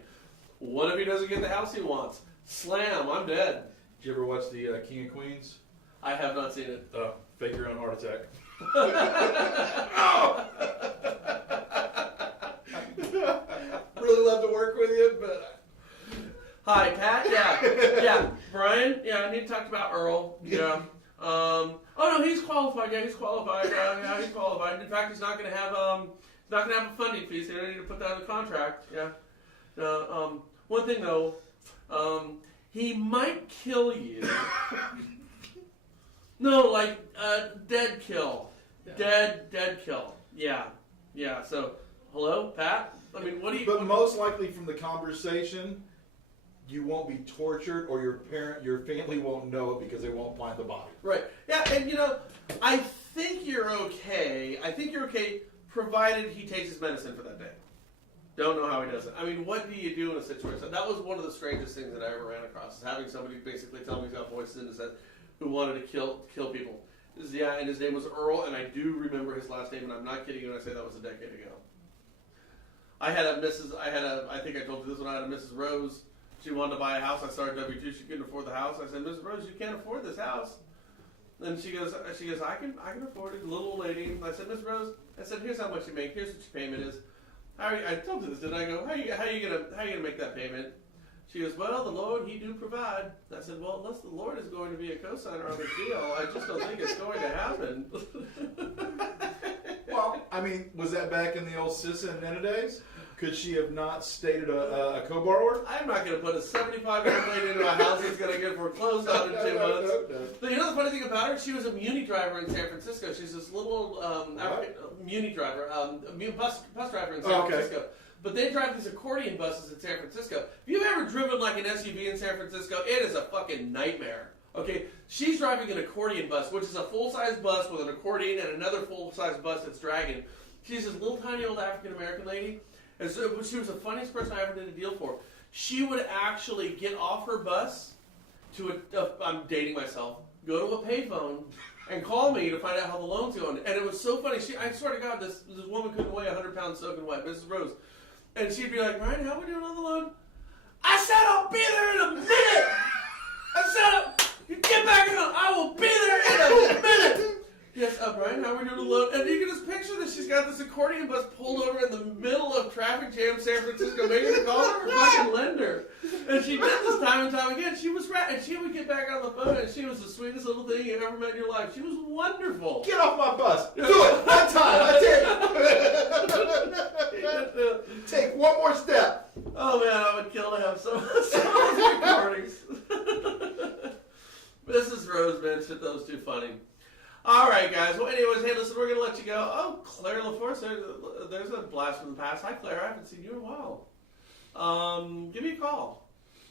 What if he doesn't get the house he wants? Slam, I'm dead. Did you ever watch the King of Queens? I have not seen it. Fake your own heart attack. Really love to work with you, but... Hi, Pat. Yeah. Brian. Yeah, I need to talk about Earl. Yeah. Oh no, he's qualified. Yeah, he's qualified. Yeah, he's qualified. In fact, he's not going to have a funding fee. So you don't need to put that in the contract. Yeah. One thing though, he might kill you. No, like dead kill. Yeah. Dead kill. Yeah. So, hello, Pat. I mean, what do you? But most likely from the conversation, you won't be tortured, or your family won't know it because they won't find the body. Right. Yeah, and I think you're okay. Provided he takes his medicine for that day. Don't know how he does it. I mean, what do you do in a situation? That was one of the strangest things that I ever ran across, is having somebody basically tell me he's got voices in his head who wanted to kill people. Yeah, and his name was Earl, and I do remember his last name, and I'm not kidding you when I say that was a decade ago. I think I told you this when I had a Mrs. Rose. She wanted to buy a house. I saw her W-2. She couldn't afford the house. I said, Mrs. Rose, you can't afford this house. And she goes, I can afford it. A little old lady. And I said, Miss Rose, here's how much you make. Here's what your payment is. I told her this, didn't I? Go, how you gonna make that payment? She goes, well, the Lord, He do provide. I said, well, unless the Lord is going to be a co-signer on this deal, I just don't think it's going to happen. Well, I mean, was that back in the old Sissa and Nena days? Could she have not stated a co-borrower? I'm not going to put a 75-year-old lady into a house that's going to get foreclosed on in 2 months. No. But the funny thing about her, she was a Muni driver in San Francisco. She's this little Muni driver, bus driver in San Francisco. But they drive these accordion buses in San Francisco. If you've ever driven like an SUV in San Francisco, it is a fucking nightmare. Okay, she's driving an accordion bus, which is a full-size bus with an accordion and another full-size bus that's dragging. She's this little tiny old African-American lady. And so she was the funniest person I ever did a deal for. She would actually get off her bus to I'm dating myself, go to a payphone and call me to find out how the loan's going. And it was so funny. I swear to God, this woman couldn't weigh 100 pounds soaking wet, Mrs. Rose. And she'd be like, Ryan, how are we doing on the loan? I said I'll be there in a minute. I said, you get back in. I will be there in a minute. Yes, Brian, how are we doing the loan? And you can just picture that she's got this accordion bus pulled over in the middle of traffic jam San Francisco, making a call to her fucking lender. And she did this time and time again. She was right, and she would get back on the phone, and she was the sweetest little thing you ever met in your life. She was wonderful. Get off my bus. Do it. One time. I take. Take one more step. Oh, man, I would kill to have some of those recordings. Mrs. Rose mentioned those too funny. All right, guys. Well, anyways, hey, listen, we're going to let you go. Oh, Claire LaForce, there's a blast from the past. Hi, Claire. I haven't seen you in a while. Give me a call.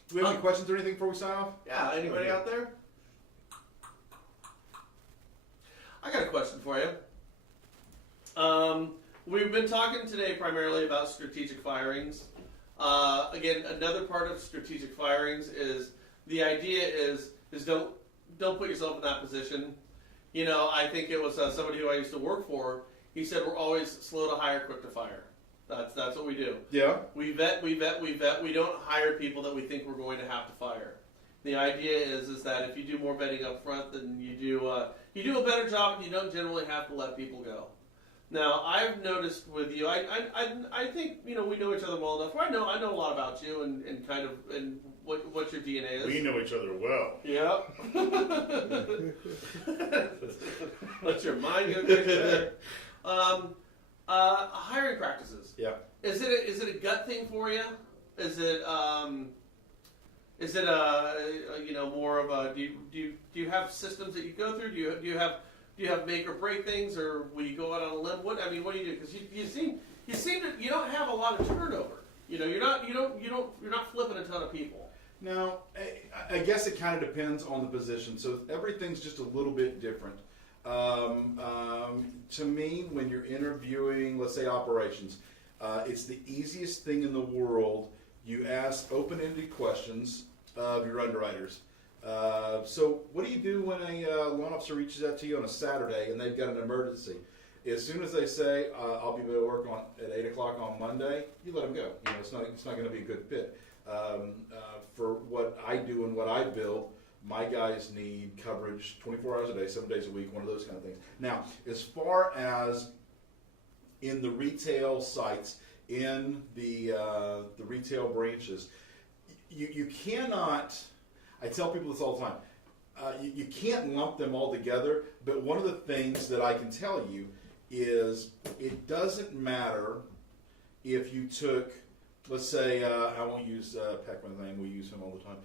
Do we have any questions or anything before we sign off? Yeah, anybody out there? I got a question for you. We've been talking today primarily about strategic firings. Again, another part of strategic firings is the idea is don't put yourself in that position. You know, I think it was somebody who I used to work for. He said we're always slow to hire, quick to fire. That's what we do. Yeah. We vet. We don't hire people that we think we're going to have to fire. The idea is that if you do more vetting up front, then you do a better job, and you don't generally have to let people go. Now, I've noticed with you, I think we know each other well enough. Where I know a lot about you and kind of and what your DNA is. We know each other well. Yep. Let your mind go there. Hiring practices. Yeah. Is it a gut thing for you? Is it more of a do you have systems that you go through? Do you have make or break things, or will you go out on a limb? What do you do? Because you seem to you don't have a lot of turnover. You know, you're not flipping a ton of people. No, I guess it kind of depends on the position. So everything's just a little bit different. To me, when you're interviewing, let's say operations, it's the easiest thing in the world. You ask open-ended questions of your underwriters. So what do you do when a loan officer reaches out to you on a Saturday and they've got an emergency? As soon as they say, I'll be able to work at 8 o'clock on Monday, you let them go. You know, it's not going to be a good fit. For what I do and what I build, my guys need coverage 24 hours a day, 7 days a week, one of those kind of things. Now, as far as in the retail sites, in the retail branches, you cannot, I tell people this all the time, you can't lump them all together, but one of the things that I can tell you is it doesn't matter if you took, let's say, I won't use Peckman's name, we use him all the time.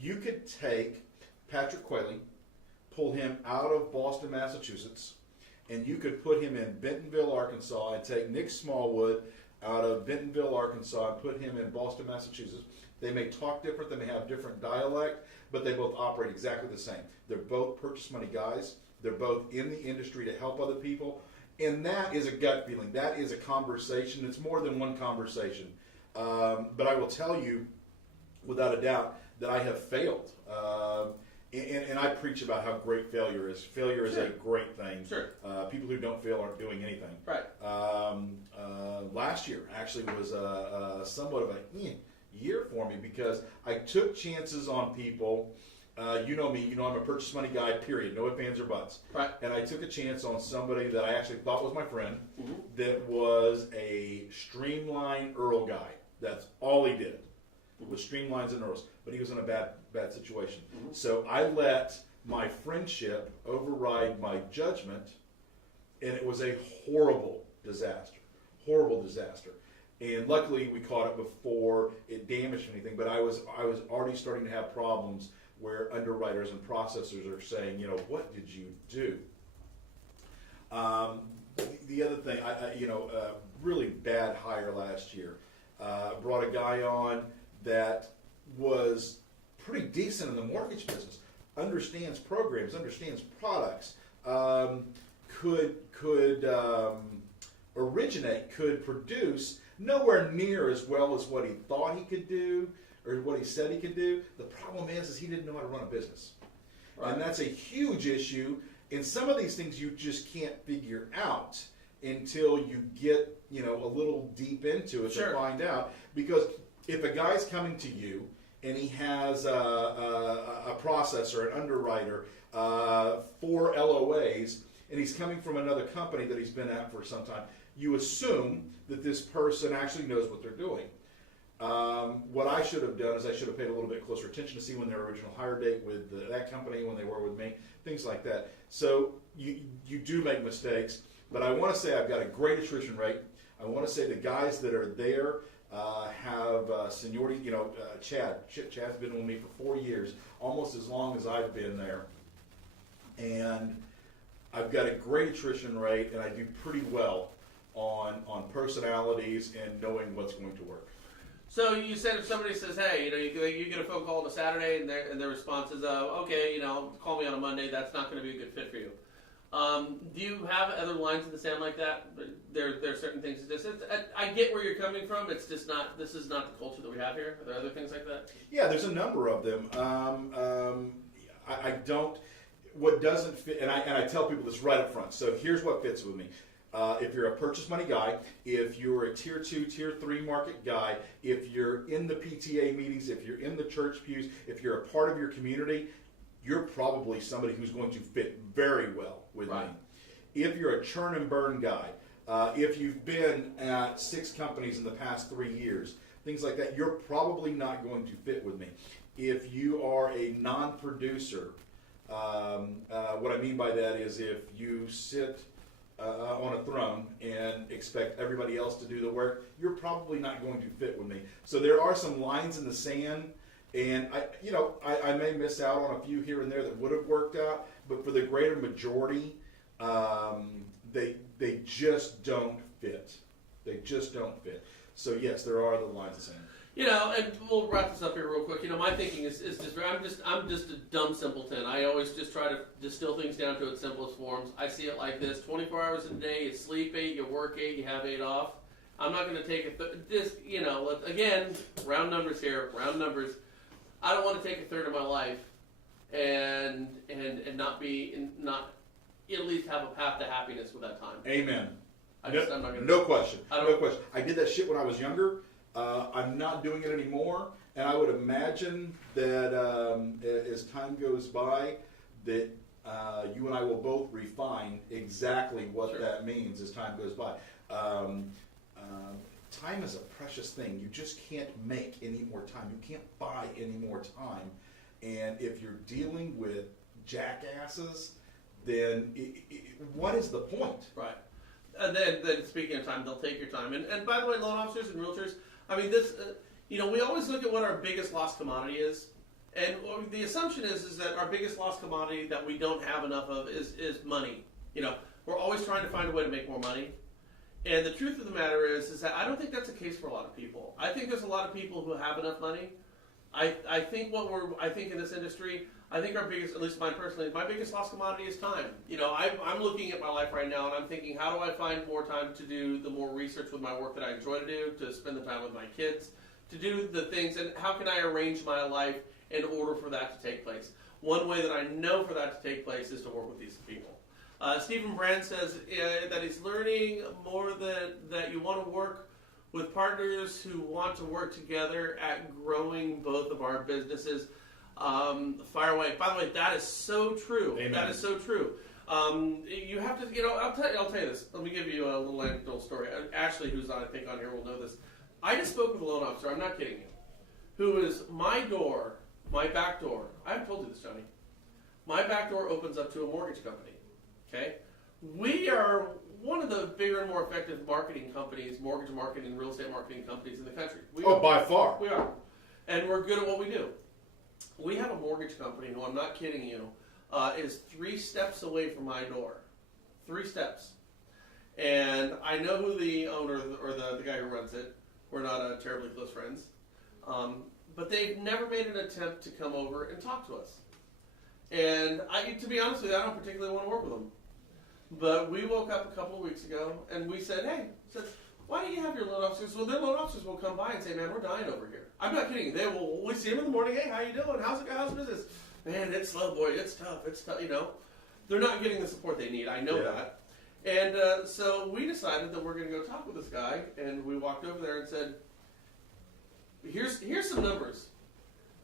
You could take Patrick Quayle, pull him out of Boston, Massachusetts, and you could put him in Bentonville, Arkansas, and take Nick Smallwood out of Bentonville, Arkansas, and put him in Boston, Massachusetts. They may talk different, they may have different dialect, but they both operate exactly the same. They're both purchase money guys. They're both in the industry to help other people. And that is a gut feeling. That is a conversation. It's more than one conversation. But I will tell you, without a doubt, that I have failed. And I preach about how great failure is. Failure is a great thing. Sure. People who don't fail aren't doing anything. Right. Last year actually was somewhat of a year for me because I took chances on people. You know me, I'm a purchase money guy, period. No ifs, ands, or buts. Right. And I took a chance on somebody that I actually thought was my friend Mm-hmm. that was a streamline Earl guy. That's all he did was streamlines and Earls. But he was in a bad situation. Mm-hmm. So I let my friendship override my judgment, and it was a horrible disaster. Horrible disaster. And luckily we caught it before it damaged anything, but I was already starting to have problems where underwriters and processors are saying, what did you do? The other thing, really bad hire last year. Brought a guy on that was pretty decent in the mortgage business, understands programs, understands products, could originate, could produce, nowhere near as well as what he thought he could do or what he said he could do. The problem is he didn't know how to run a business. Right. And that's a huge issue. And some of these things you just can't figure out until you get, a little deep into it. Sure. To find out. Because if a guy's coming to you and he has a processor, an underwriter, 4 LOAs, and he's coming from another company that he's been at for some time, you assume that this person actually knows what they're doing. What I should have done is I should have paid a little bit closer attention to see when their original hire date with that company, when they were with me, things like that. So you do make mistakes, but I want to say I've got a great attrition rate. I want to say the guys that are there have seniority. Chad's been with me for 4 years, almost as long as I've been there. And I've got a great attrition rate, and I do pretty well on personalities and knowing what's going to work. So you said if somebody says, hey, you get a phone call on a Saturday and their response is, okay, call me on a Monday, that's not going to be a good fit for you. Do you have other lines in the sand like that? There are certain things. I get where you're coming from. It's just not. This is not the culture that we have here. Are there other things like that? Yeah, there's a number of them. I don't. What doesn't fit, and I tell people this right up front. So here's what fits with me. If you're a purchase money guy, if you're a tier 2, tier 3 market guy, if you're in the PTA meetings, if you're in the church pews, if you're a part of your community, you're probably somebody who's going to fit very well with me. If you're a churn and burn guy, if you've been at 6 companies in the past 3 years, things like that, you're probably not going to fit with me. If you are a non-producer, what I mean by that is if you sit on a throne and expect everybody else to do the work, you're probably not going to fit with me. So there are some lines in the sand, and I may miss out on a few here and there that would have worked out, but for the greater majority, they just don't fit. They just don't fit. So yes, there are the lines of sand. And we'll wrap this up here real quick. My thinking is just I'm just a dumb simpleton. I always just try to distill things down to its simplest forms. I see it like this: 24 hours a day, you sleep 8, you work 8, you have 8 off. I'm not going to take again, round numbers here, round numbers. I don't want to take a third of my life and not at least have a path to happiness with that time. Amen. I'm not going to. No question. No question. I did that shit when I was younger. I'm not doing it anymore, and I would imagine that as time goes by, that you and I will both refine exactly what that means as time goes by. Time is a precious thing. You just can't make any more time. You can't buy any more time. And if you're dealing with jackasses, then what is the point? Right. And then speaking of time, they'll take your time. And by the way, loan officers and realtors, we always look at what our biggest lost commodity is. And the assumption is that our biggest lost commodity that we don't have enough of is money. We're always trying to find a way to make more money. And the truth of the matter is that I don't think that's the case for a lot of people. I think there's a lot of people who have enough money. I think in this industry, I think our biggest, at least mine personally, my biggest lost commodity is time. I'm looking at my life right now and I'm thinking, how do I find more time to do the more research with my work that I enjoy to do, to spend the time with my kids, to do the things, and how can I arrange my life in order for that to take place? One way that I know for that to take place is to work with these people. Stephen Brand says that he's learning more that you want to work with partners who want to work together at growing both of our businesses. Fire away. By the way, that is so true. Amen. That is so true. You have to, I'll tell you this. Let me give you a little anecdotal story. Ashley, who's I think on here, will know this. I just spoke with a loan officer, I'm not kidding you, who is my back door. I haven't told you this, Johnny. My back door opens up to a mortgage company. Okay? We are one of the bigger and more effective marketing companies, mortgage marketing, real estate marketing companies in the country. By far. We are. And we're good at what we do. We have a mortgage company who, I'm not kidding you, is 3 steps away from my door. 3 steps. And I know who the owner or the guy who runs it. We're not terribly close friends. But they've never made an attempt to come over and talk to us. And to be honest with you, I don't particularly want to work with them. But we woke up a couple of weeks ago and we said, why do you have your loan officers? Well, their loan officers will come by and say, man, we're dying over here. I'm not kidding you. We see them in the morning. Hey, how you doing? How's business? Man, it's slow, boy. It's tough. They're not getting the support they need. I know that. And so we decided that we're going to go talk with this guy. And we walked over there and said, here's some numbers.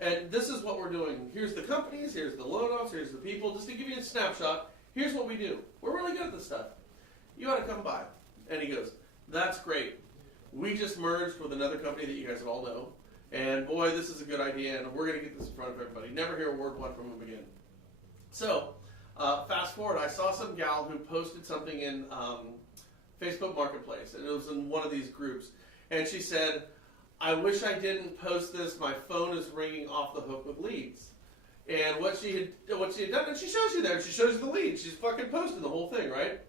And this is what we're doing. Here's the companies. Here's the loan officers. Here's the people. Just to give you a snapshot, here's what we do. We're really good at this stuff. You ought to come by. And he goes, that's great. We just merged with another company that you guys all know. And boy, this is a good idea, and we're going to get this in front of everybody. Never hear a word one from him again. So, fast forward, I saw some gal who posted something in Facebook Marketplace, and it was in one of these groups. And she said, I wish I didn't post this. My phone is ringing off the hook with leads. And what she had done, and she shows you there, she shows you the leads. She's fucking posted the whole thing, right?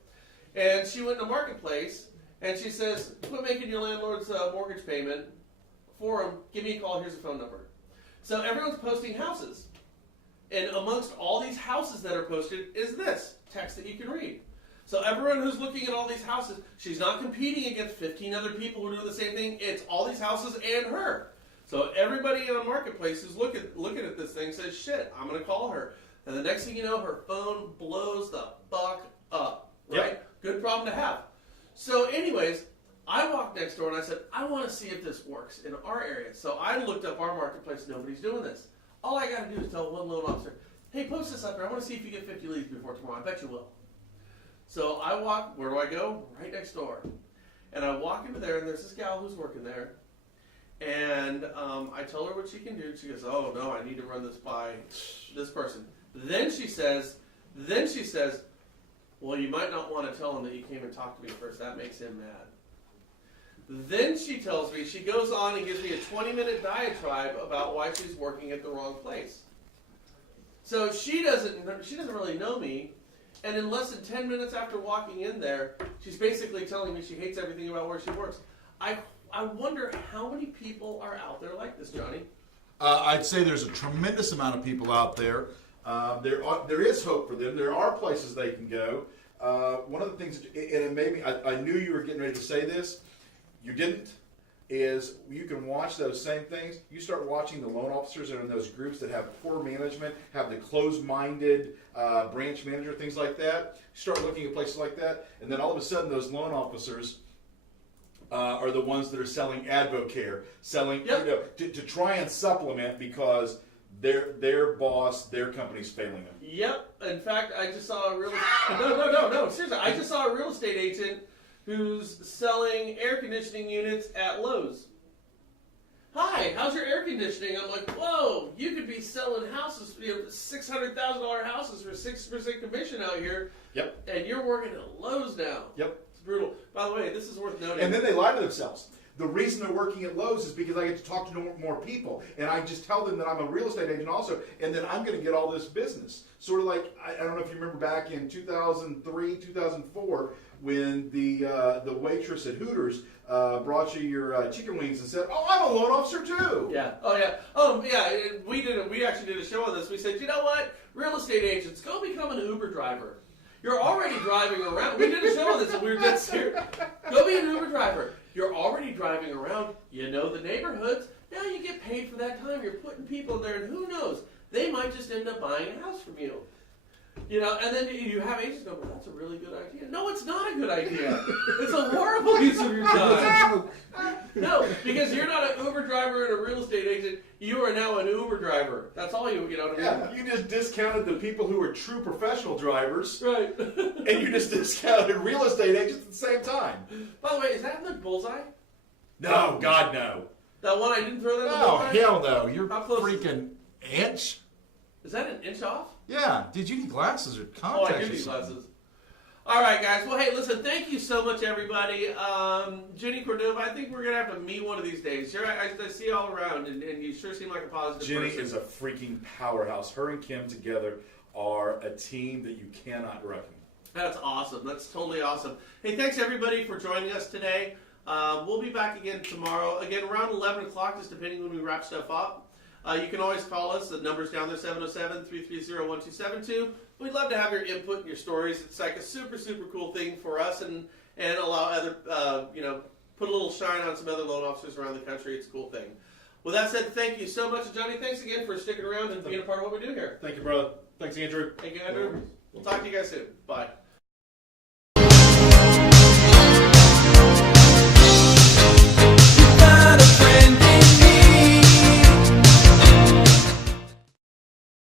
And she went to Marketplace, and she says, quit making your landlord's mortgage payment for him. Give me a call. Here's a phone number. So everyone's posting houses. And amongst all these houses that are posted is this text that you can read. So everyone who's looking at all these houses, she's not competing against 15 other people who are doing the same thing. It's all these houses and her. So everybody on Marketplace who's looking at this thing says, shit, I'm going to call her. And the next thing you know, her phone blows the fuck up. Right? Yep. Good problem to have. So anyways, I walked next door and I said, I want to see if this works in our area. So I looked up our Marketplace. Nobody's doing this. All I got to do is tell one loan officer, hey, post this up there. I want to see if you get 50 leads before tomorrow. I bet you will. So I walk, where do I go? Right next door. And I walk into there, and there's this gal who's working there. And I tell her what she can do. She goes, oh, no, I need to run this by this person. Then she says, well, you might not want to tell him that you came and talked to me first. That makes him mad. Then she tells me, she goes on and gives me a 20-minute diatribe about why she's working at the wrong place. So she doesn't really know me, and in less than 10 minutes after walking in there, she's basically telling me she hates everything about where she works. I wonder how many people are out there like this, Johnny? I'd say there's a tremendous amount of people out there. There is hope for them. There are places they can go. One of the things, and it made me, I knew you were getting ready to say this. You didn't, is you can watch those same things. You start watching the loan officers that are in those groups that have poor management, have the closed-minded branch manager, things like that. You start looking at places like that, and then all of a sudden those loan officers are the ones that are selling Advocare, selling to try and supplement because their boss, their company's failing them. Yep. In fact, I just saw a real no. Seriously, I just saw a real estate agent who's selling air conditioning units at Lowe's. Hi, how's your air conditioning? I'm like, whoa, you could be selling houses, $600,000 houses for 6% commission out here. Yep. And you're working at Lowe's now. Yep. It's brutal. By the way, this is worth noting. And then they lie to themselves. The reason they're working at Lowe's is because I get to talk to more people. And I just tell them that I'm a real estate agent also, and then I'm going to get all this business. Sort of like, I don't know if you remember back in 2003, 2004, when the waitress at Hooters brought you your chicken wings and said, oh, I'm a loan officer too. Yeah. Oh, yeah. Oh, yeah. We actually did a show on this. We said, you know what? Real estate agents, go become an Uber driver. You're already driving around. We did a show on this, and we were dead serious. Go be an Uber driver. You're already driving around. You know the neighborhoods. Now you get paid for that time. You're putting people in there, and who knows? They might just end up buying a house from you. You know, and then you have agents go, well, that's a really good idea. No, it's not a good idea. It's a horrible use of your time. No, because you're not an Uber driver and a real estate agent. You are now an Uber driver. That's all you know. Yeah, you just discounted the people who are true professional drivers. Right. And you just discounted real estate agents at the same time. By the way, is that in the bullseye? No, God, no. That one I didn't throw that in the Oh, bullseye? hell no. You're How close freaking inch. Is that an inch off? Yeah. Did you need glasses or Oh, contacts? I do or need something? glasses. All right, guys. Well, hey, listen, thank you so much, everybody. Jenny Cordova, I think we're going to have to meet one of these days. I see you all around, and you sure seem like a positive Jenny person. is a freaking powerhouse. Her and Kim together are a team that you cannot reckon. That's awesome. That's totally awesome. Hey, thanks, everybody, for joining us today. We'll be back again tomorrow, again around 11 o'clock, just depending when we wrap stuff up. You can always call us. The number's down there, 707-330-1272. We'd love to have your input and your stories. It's like a super, super cool thing for us and allow other, put a little shine on some other loan officers around the country. It's a cool thing. With that said, thank you so much. Johnny, thanks again for sticking around and being a part of what we do here. Thank you, brother. Thanks, Andrew. Thank you, Andrew. We'll talk to you guys soon. Bye.